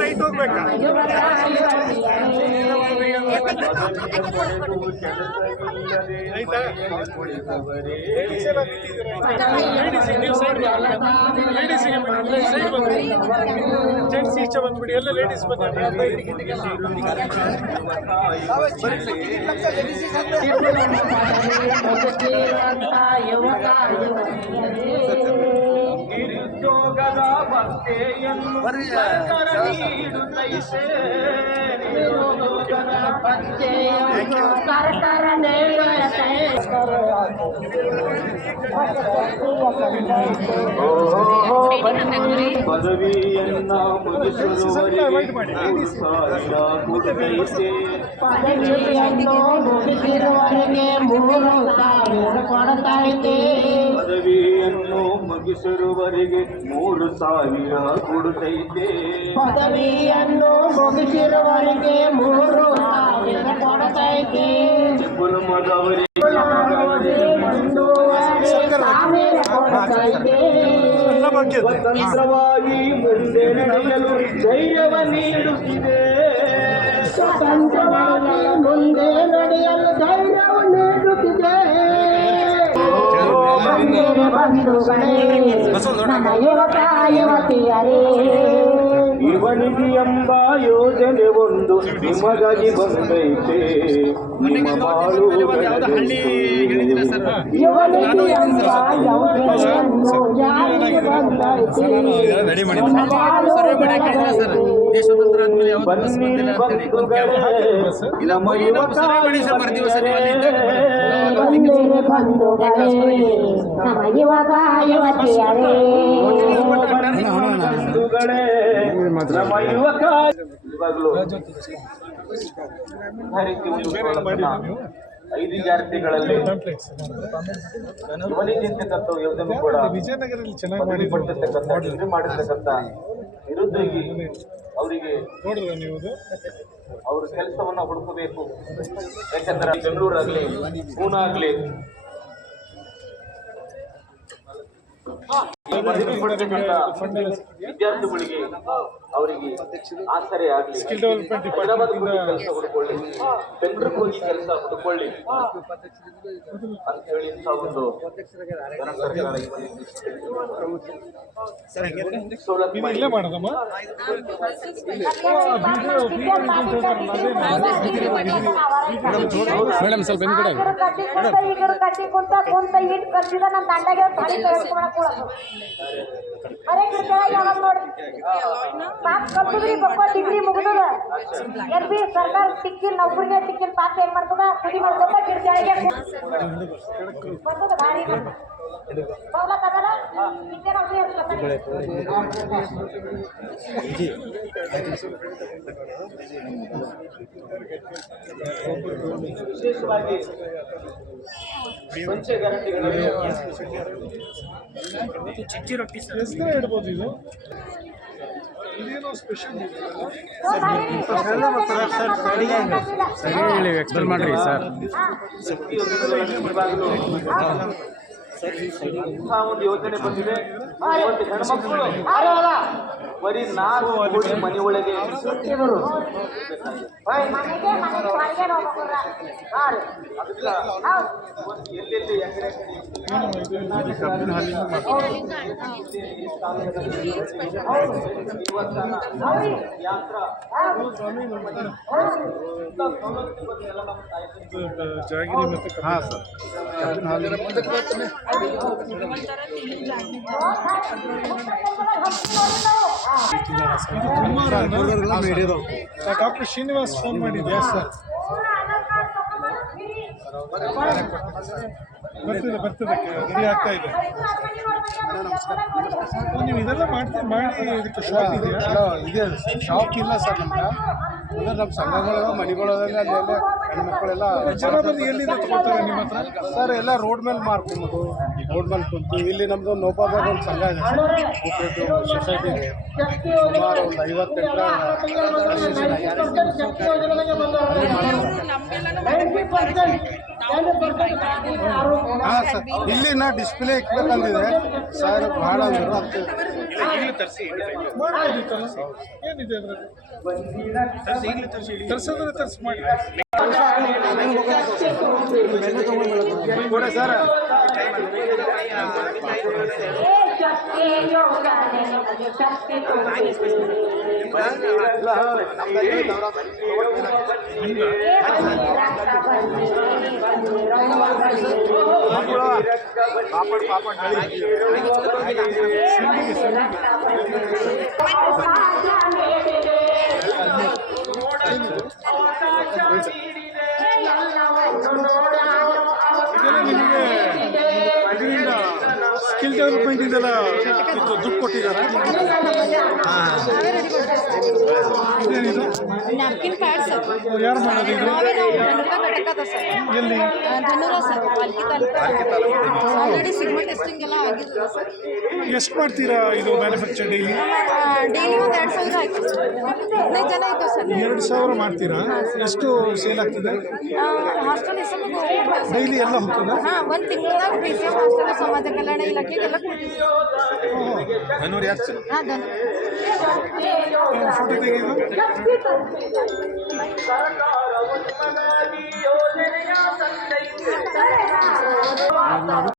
Right ಹೋಗ್ಬೇಕಾ gents ಈಚೆ ಬಂದ್ಬಿಡಿ ಎಲ್ಲ ಲೇಡೀಸ್ ನಿರುದ್ಯೋಗದ ಭತ್ಯೆಯನ್ನು ಸರ್ಕಾರ ನೀಡುತ್ತೈತೆ ಸರ್ಕಾರ ಪದವಿಯನ್ನ ಮುಗಿಸಿರುವವರೆಗೆ 3,000 ಕೊಡ್ತಾ ಇದೆ. ಪದವಿಯನ್ನು ಮುಗಿಸಿರುವವರೆಗೆ 3,000 ಕೊಡುತ್ತೈತೆ. ಪದವಿಯನ್ನು ಮುಗಿಸಿರುವವರೆಗೆ 3,000 ಕೊಡ್ತೈತೆ. ಕುಲಮದವರಿಗೆ ಸ್ವತಂತ್ರವಾಗಿ ಮುಂದೆ ನಡೆಯಲು ಧೈರ್ಯವ ನೀಡುತ್ತಿದೆ. ಸ್ವತಂತ್ರವಾಗಿ ಮುಂದೆ ನಡೆಯಲು ಧೈರ್ಯವ ನೀಡುತ್ತಿದೆ. ಬಂಧುಗಳೇ, ನಮ್ಮ ಯುವಕ ಯುವತಿಯರೇ, ಯುವನಿಧಿ ಎಂಬ ಯೋಜನೆ ಒಂದು ನಿಮಗಾಗಿ ಬಂದೈತೆ. ನಿಮ್ಮ ಬಾಳು ಯುವನಿಧಿ ಎಂಬ ಯೋಜನೆಯನ್ನು ಜಾರಿಗೆ ಬಂದೈತೆ. ನಮ್ಮ ಯುವಕ ಬಂಧುಗಳೇ, ನಮ್ಮ ಯುವಕ ಯುವತಿಯರೇ, ನಮ್ಮ ಯುವಕ ಇವಾಗಲೂ ಐದು ವಿದ್ಯಾರ್ಥಿಗಳಲ್ಲಿ ಯುವನಿಧಿ ಅಂತಕ್ಕಂಥ ಯೋಜನೆ ಕೂಡ ವಿಜಯನಗರದಲ್ಲಿ ಮಾಡಿರ್ತಕ್ಕಂಥ ನಿರುದ್ಯೋಗಿ ಅವರಿಗೆ ನೋಡಿದ್ರೆ ನೀವು ಅವ್ರ ಕೆಲಸವನ್ನ ಹುಡುಕಬೇಕು. ಯಾಕಂದ್ರೆ ಬೆಂಗಳೂರಾಗ್ಲಿ ಪೂನಾ ಆಗ್ಲಿ ಪದವಿ ಪಡೆತಕ್ಕಂಥ ವಿದ್ಯಾರ್ಥಿಗಳಿಗೆ ಅವರಿಗೆ ಆಸರೆ ಆಗಲಿ. ಹೈದರಾಬಾದ್ ಹೋಗಿ ಕೆಲಸ ಹುಡುಕೊಳ್ಳಿ, ಬೆಂಗಳೂರಿಗೆ ಹೋಗಿ ಕೆಲಸ ಹುಡುಕೊಳ್ಳಿ ಅಂತ ಹೇಳಿ ಇಂಥ ಒಂದು ಸವಲತ್ತು ಇಲ್ಲೇ ಮಾಡೋದಮ್ಮ. ಮೇಡಮ್ ಸ್ವಲ್ಪ ಕಡೆ ಕಟ್ಟಿ ಕುಂತ ಇಟ್ಟು ಕರ್ಸಿದ ನನ್ನ ದಂಡಗೆ ಥಾಲಿ ಯಾವಾಗ ನೋಡಿ ಡಿಗ್ರಿ ಮುಗಿದದ ಎಲ್ ಬಿ ಸರ್ಕಾರ ಸಿಕ್ಕಿಲ್ ನೌಕರಿಗೆ ಸಿಕ್ಕಿಲ್ ಪಾಸ್ ಏನ್ ಮಾಡ್ತದ ಕುಡಿ ಮಾಡ್ಕೊತ ಗಿಡಗಳಿಗೆ ಬರ್ತದ ಭಾರಿ ಸವಲತ್ತು ಅದಲ್ಲ ವಿಶೇಷವಾಗಿ ಸಂಚಯ ಗ್ಯಾರಂಟಿಗಳಲ್ಲಿ ಎಷ್ಟು ಇಡ್ಬೋದು ಇದು ಇದೇನೋ ಸ್ಪೆಷಲ್ ಹೇಳಿ ಎಕ್ಸ್ಪ್ಲೇನ್ ಮಾಡ್ರಿ ಸರ್. ಒಂದು ಯೋಜನೆ ಬಂದಿದೆ. ಇವತ್ತು ಹೆಣ್ಮಕ್ಳು ಬರೀ 4 ಕೋಟಿ ಮನೆ ಒಳಗೆ ಎಲ್ಲೆಲ್ಲಿ ಜಾಗಿರಿ ಮತ್ತೆ ಡಾಕ್ಟರ್ ಶ್ರೀನಿವಾಸ್ ಫೋನ್ ಮಾಡಿದ್ಯಾ ಸರ್? ಬರ್ತದೆ ರೆಡಿ ಆಗ್ತಾ ಇದೆ. ನೀವು ಇದೆಲ್ಲ ಮಾಡಿ ಇದಕ್ಕೆ ಶಾಕ್ ಇದೆಯಾ? ಇದೆ ಶಾಕ್ ಇಲ್ಲ ಸರ್. ನಮ್ಗೆ ಅಂದರೆ ನಮ್ಮ ಸಂಘಗಳು ಮನೆಗಳಲ್ಲ ಅಲ್ಲೆಲ್ಲ ಹೆಣ್ಮಕ್ಳೆಲ್ಲ ಜನ ಬಂದು ಎಲ್ಲಿಂದ ತಗೋತಾರೆ ನಿಮ್ಮ ಹತ್ರ? ಸರ್ ಎಲ್ಲ ರೋಡ್ ಮೇಲೆ ಮಾರ್ಕೊಂಬೋದು, ರೋಡ್ ಮೇಲೆ ಕುಂತು. ಇಲ್ಲಿ ನಮ್ಮದು ನೋಪಾದಾಗ ಒಂದು ಸಂಘ ಇದೆ ಸೊಸೈಟಿ ಇದೆ. ಸುಮಾರು ಒಂದು 58 ಹಾಂ ಸರ್. ಇಲ್ಲಿ ನಾ ಡಿಸ್ಪ್ಲೇ ಇಕ್ಬೇಕಂದಿದೆ ಸರ್, ಭಾಳ ಅಂದರು. ಅದಕ್ಕೆ ಮಾಡ್ಬೋದಿತ್ತಲ್ಲ ಏನಿದೆ ಅದರಲ್ಲಿ ತರ್ಸೋದ್ರೆ ತರ್ಸಿ ಮಾಡಿ ಇದೆಲ್ಲ ನಿಮಗೆ ಇದರಿಂದ ಸ್ಕಿಲ್ ಡೆವಲಪ್ಮೆಂಟ್ ಇಂದೆಲ್ಲ ದುಡ್ಡು ಕೊಟ್ಟಿದ್ದಾರೆ ಇದೇನಿದು ನ್ಯಾಪ್ಕಿನ್ ಪ್ಯಾಡ್ ಸರ್ ಯಾರು ಮಾಡೋದು ಇದು ನಾವೇ ನಾವು ಘಟಕ ಅದ ಸರ್ ಎಲ್ಲಿ ಧನ್ನೂರ ಸರ್ ಪಾಲ್ಕಿ ತಾಲೂಕು ಆಲ್ರೆಡಿ ಸಿಗ್ಮಾ ಟೆಸ್ಟಿಂಗ್ ಎಲ್ಲ ಆಗಿದ್ದು ಸರ್ ಎಷ್ಟು ಮಾಡ್ತೀರಾ ಇದು ಮ್ಯಾನುಫ್ಯಾಕ್ಚರ್ ಡೈಲಿ ಡೈಲಿ ಒಂದು 2,000 ಆಯ್ತು ಸರ್ 15 ಜನ ಇದ್ದೀವಿ ಸರ್ 2,000 ಮಾಡ್ತೀರಾ ಎಷ್ಟು ಸೇಲ್ ಆಗ್ತದೆ ಹಾಸ್ಟೆಲ್ ಹೆಸರು ಡೈಲಿ ಎಲ್ಲ ಹೋಗ್ತದೆ ಹಾಂ ಒಂದು ತಿಂಗಳದಾಗ PCM ಹಾಸ್ಟೆಲ್ ಸಮಾಜ ಕಲ್ಯಾಣ ಇಲಾಖೆಗೆಲ್ಲ ಕೊಟ್ಟಿದ್ದೀವಿ ಹಾಂ ಧನ್ಯವಾದ ಫೋಟೋ ತೆಗೆಯುವ ಸರ್ಕಾರ